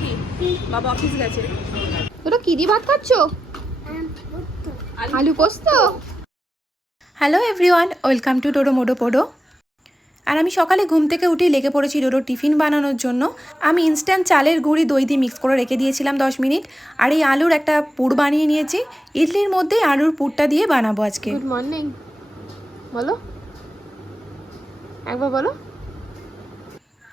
কি বাবা অফিস গেছে। তোরা কি দিয়ে ভাত খাচ্ছ? আলু পোস্ত? Hello everyone welcome to Dodo মোডো পোডো আর আমি সকালে ঘুম থেকে উঠে লেগে পড়েছি ডোডো টিফিন বানানোর জন্য। আমি ইনস্ট্যান্ট চালের গুঁড়ি দই দিয়ে মিক্স করে রেখে দিয়েছিলাম দশ মিনিট। আর এই আলুর একটা পুর বানিয়ে নিয়েছি। ইডলির মধ্যে আলুর পুরটা দিয়ে বানাবো আজকে। গুড মর্নিং বলো। একবার বলো।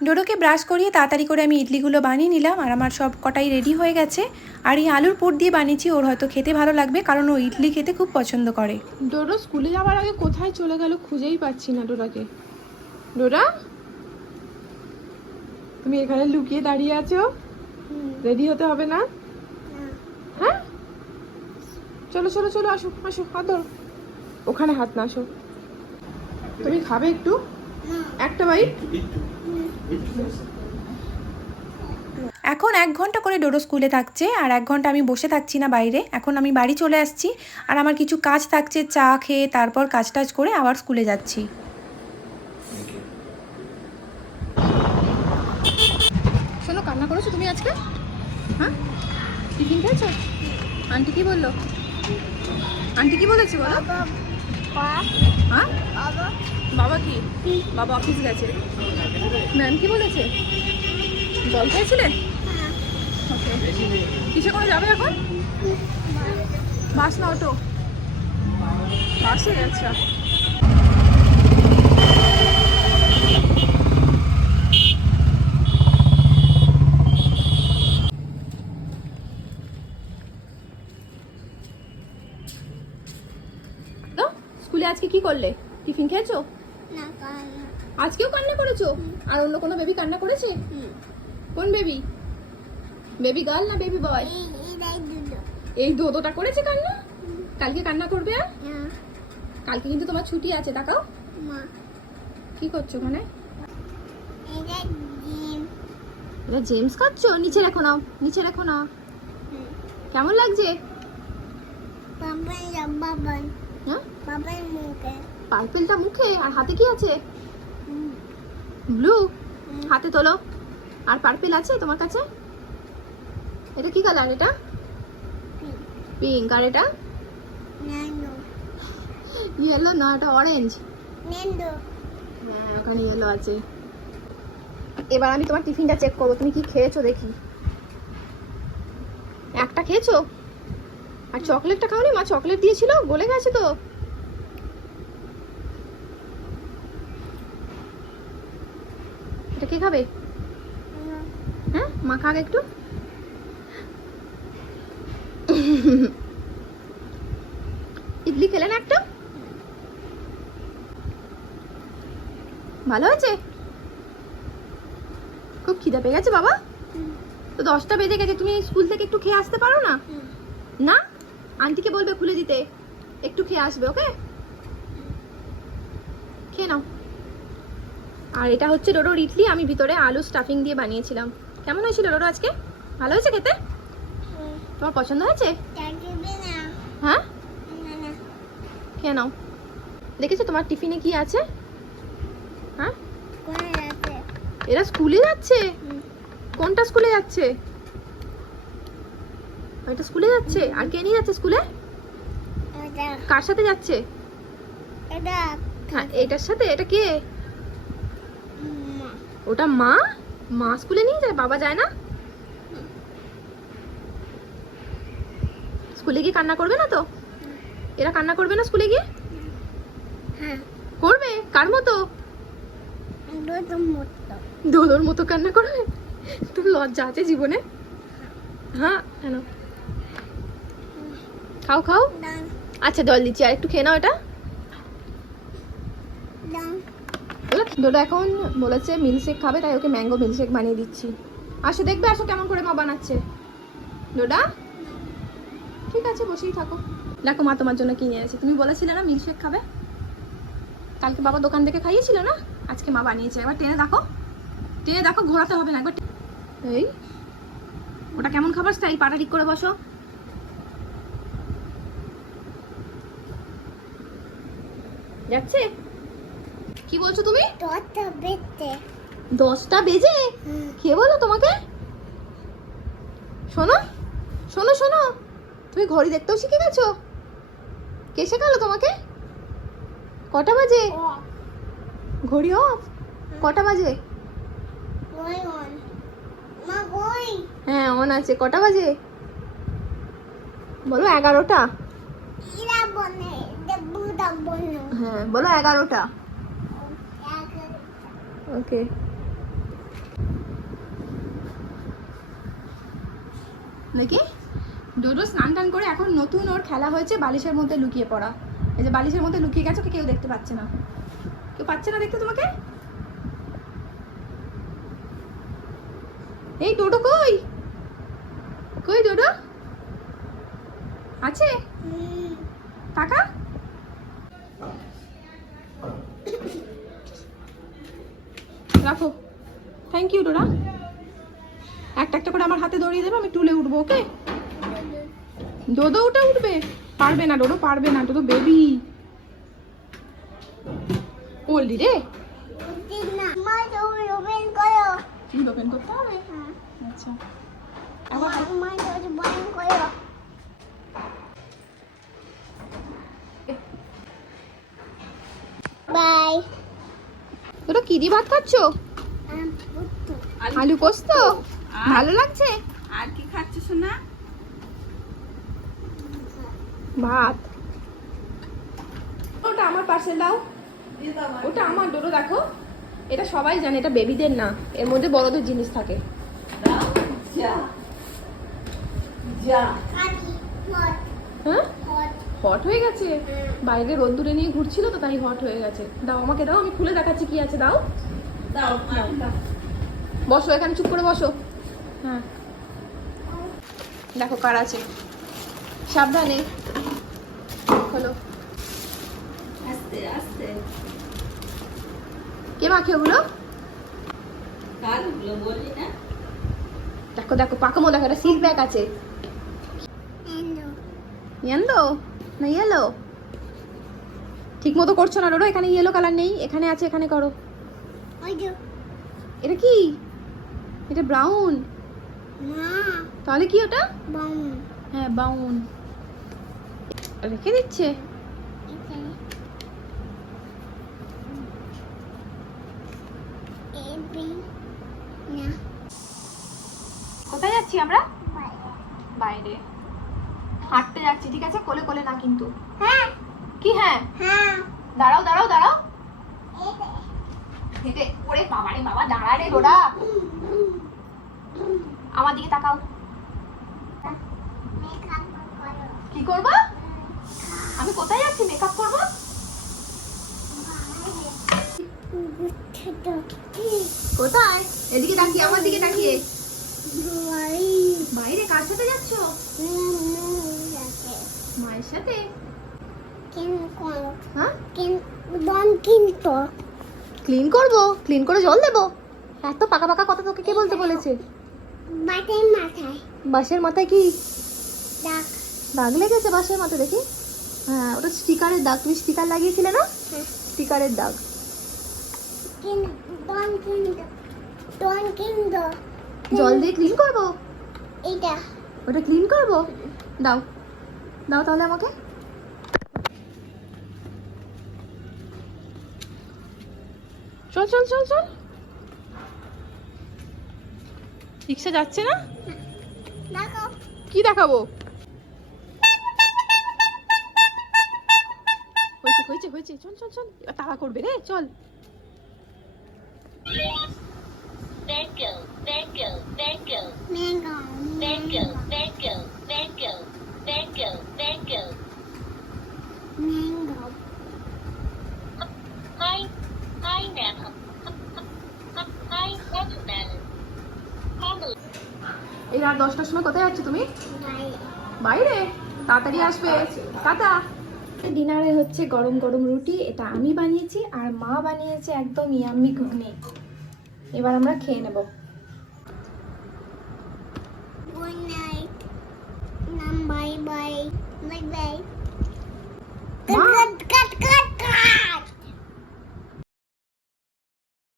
ডোডোকে ব্রাশ করিয়ে তাড়াতাড়ি করে আমি ইডলিগুলো বানিয়ে নিলাম আর আমার সব কটাই রেডি হয়ে গেছে। আর এই আলুর পুর দিয়ে বানিয়েছি ওর হয়তো খেতে ভালো লাগবে কারণ ও ইডলি খেতে খুব পছন্দ করে। ডোডো স্কুলে যাওয়ার আগে কোথায় চলে গেল খুঁজেই পাচ্ছি না ডোরাকে ডোরা তুমি এখানে লুকিয়ে দাঁড়িয়ে আছো? রেডি হতে হবে না? হ্যাঁ? চলো চলো চলো আসো আসো হাত ধরো ওখানে হাত না আসো তুমি খাবে একটু? একটা বাইট এখন এক ঘণ্টা করে ডোডো স্কুলে থাকছে, আর এক ঘণ্টা আমি বসে থাকছি না বাইরে। এখন আমি বাড়ি চলে আসছি, আর আমার কিছু কাজ থাকছে, চা খেয়ে তারপর কাজ টাজ করে আবার স্কুলে যাচ্ছি। শোনো, কান্না করেছ তুমি আজকে? হ্যাঁ? টিফিন খেয়েছো? আন্টি কি বলল? আন্টি কি বলেছে বলো? হ্যাঁ? বাবা। কি? বাবা অফিস গেছে। ম্যাম কি বলেছে? জল খেয়েছিলে? ওকে কিসে করে যাবে এখন? বাস না অটো? বাসে আচ্ছা তো স্কুলে আজকে কি করলে? টিফিন খেয়েছো? আজকেও কান্না করেছ? আর অন্য কোনো বেবি কান্না করেছে? কোন বেবি বেবি গার্ল না বেবি বয় এই দোদোটা করেছে কান্না? কালকে কান্না করবে আর? কালকে কিন্তু তোমার ছুটি আছে তাকাও কি করছ ওখানে এটা জেমস খাচ্ছ নিচে রাখো নাও নিচে রাখো নাও। কেমন লাগছে? হ্যাঁ? পার্পেলটা মুখে। আর হাতে কি আছে? ব্লু? হাতে তোলো। আর পার্পেল আছে তোমার কাছে? এটা কি কালার এটা? পিঙ্ক। আর এটা? ইয়েলো? না এটা অরেঞ্জ। হ্যাঁ ওখানে ইয়েলো আছে। এবার আমি তোমার টিফিনটা চেক করব। তুমি কি খেয়েছো দেখি? একটা খেয়েছো? আর চকলেটটা খাওনি? মা চকলেট দিয়েছিল গলে গেছে তো। এটা কে খাবে? হ্যাঁ মা খাক একটু। ইডলি খেলে না একটা? ভালো হয়েছে? খুব খিদে পেয়ে গেছে বাবা। তো দশটা বেজে গেছে তুমি স্কুল থেকে একটু খেয়ে আসতে পারো না? না? আন্টিকে বলবে খুলে দিতে। একটু খেয়ে আসবে ওকে? খেয়ে নাও। আর এটা হচ্ছে ডোডোর ইডলি আমি ভিতরে আলু স্টাফিং দিয়ে বানিয়েছিলাম। কেমন হয়েছিল ডোডো আজকে? ভালো হয়েছে খেতে? তোমার পছন্দ হয়েছে? হ্যাঁ? খেয়ে নাও। দেখেছ তোমার টিফিনে কি আছে? হ্যাঁ? এরা স্কুলে যাচ্ছে? কোনটা স্কুলে যাচ্ছে? এটা স্কুলে যাচ্ছে? আর কে নিয়ে যাচ্ছে স্কুলে? কার সাথে যাচ্ছে? হ্যাঁ এটার সাথে? এটা কে? ওটা মা? মা স্কুলে নিয়ে যায়? বাবা যায় না? স্কুলে গিয়ে কান্না করবে না তো? এরা কান্না করবে না স্কুলে গিয়ে? করবে? কার মতো? দোলোর মতো। কান্না করবে? তোর লজ্জা আছে জীবনে? হ্যাঁ কেন? খাও খাও। আচ্ছা জল দিচ্ছি আর একটু খেয়ে নাও এটা। ডোডো এখন বলেছে মিল্কশেক খাবে তাই ওকে ম্যাঙ্গো মিল্কশেক বানিয়ে দিচ্ছি। আসো দেখবে আসো কেমন করে মা বানাচ্ছে। ডোডা ঠিক আছে বসেই থাকো। দেখো মা তোমার জন্য কিনে এনেছে তুমি বলেছিলে না মিল্কশেক খাবে? কালকে বাবা দোকান থেকে খাইয়েছিল না? আজকে মা বানিয়েছে। একবার টেনে দেখো। টেনে দেখো ঘোরাতে হবে না। একবার এই ওটা কেমন খাবার? স্টাইল পাটা ঠিক করে বসো। যাচ্ছে? কি বলছো তুমি? দশটা বেজে। কে বলো তোমাকে? শোনো শোনো শোনো। তুমি ঘড়ি দেখতেও শিখে গেছো? কে শেখালো তোমাকে? কটা বাজে? ঘড়ি অফ কটা বাজে. হ্যাঁ অন আছে। কটা বাজে? বলো এগারোটা। হ্যাঁ বলো এগারোটা। ওকে। নাকি ডোডো স্নান টান করে এখন নতুন ওর খেলা হয়েছে বালিশের মধ্যে লুকিয়ে পড়া। এই যে বালিশের মধ্যে লুকিয়ে গেছে ওকে কেউ দেখতে পাচ্ছে না। কেউ পাচ্ছে না দেখতে তোমাকে? এই ডোডো কই? কই ডোডো? আছে. টাকা রাখো। Thank you Dora. একটা একটা করে আমার হাতে ধরিয়ে দেবে আমি তুলে উঠবো ওকে? ডোদো উঠে উঠবে। পারবে না ডোডো পারবে না ডোডো বেবি বললি রে। ওপেন করতে হবে আচ্ছা আবার মা তুমি বন্ধ করো. Bye. তোরা কি দিয়ে ভাত খাচ্ছ? আলু পোস্ত? ভালো লাগছে? আর কি খাচ্ছ সোনা? ভাত। ওটা আমার পাশে দাও। ওটা আমার ডোরো দেখো। এটা সবাই জানে এটা বেবিদের না। এর মধ্যে বড়দের জিনিস থাকে। যা। যা। হ্যাঁ. হট হয়ে গেছে। বাইরে রোদ্দুরে নিয়ে ঘুরছিল তো তাই হট হয়ে গেছে। দাও আমাকে দাও আমি খুলে দেখাচ্ছি কি আছে দাও। দাও। বসো এখানে চুপ করে বসো। হ্যাঁ। দেখো কার আছে। সাবধানে। হলো আস্তে আস্তে। কে মাখে ওগুলো? ওগুলো দেখো দেখো পাকামো দেখো একটা সিল ব্যাগ আছে। Endo. না ইয়েলো ঠিক মতো করছ না ডোডো এখানে ইয়েলো কালার নেই এখানে আছে এখানে করো। এটা কি? এটা ব্রাউন তাহলে কি ওটা. হ্যাঁ ব্রাউন রেখে দিচ্ছে. কোথায় যাচ্ছি আমরা. বাইরে। হাঁটতে যাচ্ছি ঠিক আছে? কোলে কোলে না কিন্তু। হ্যাঁ। কি হ্যাঁ? হ্যাঁ। দাঁড়াও দাঁড়াও দাঁড়াও। হেঁটে ওরে বাবা রে বাবা দাঁড়া রে আমার দিকে তাকাও। কি করবা? আমি কোথায় যাচ্ছি? মেকআপ করব? কোথায়? এদিকে তাকিয়ে আমার দিকে তাকিয়ে। বাইরে কার সাথে যাচ্ছো? মায়ের সাথে? হ্যাঁ? ক্লিন করব ক্লিন করে জল দেবো। এত পাকা পাকা কথা তোকে কে বলতে বলেছে? বাটের মাথায়। বাসের মাথায় কি? ডাক দাগ লেগেছে বাসের মাথায় দেখি। হ্যাঁ ওটা স্টিকারের দাগ। তুমি স্টিকার লাগিয়েছিলে না? হ্যাঁ। স্টিকারের দাগ। কেন দম কিন্তু দম কিন্তু জল দিয়ে ক্লিন করব? এটা ওটা ক্লিন করব? দাও। দাও তাহলে আমাকে। চল চল চল চল। রিক্সা যাচ্ছে না? কি দেখাবো? হয়েছে হয়েছে হয়েছে। চল চল চল। তাড়া করবে রে চল। এই রাত দশটার সময় কোথায় যাচ্ছ তুমি? বাইরে। তাড়াতাড়ি আসবে। টাটা। ডিনারে হচ্ছে গরম গরম রুটি, এটা আমি বানিয়েছি আর মা বানিয়েছে একদম ইয়াম্মি ঘুগনি। এবার আমরা খেয়ে নেব। গুড নাইট নাম বাই বাই বাই বাই মা কাট কাট কাট কাট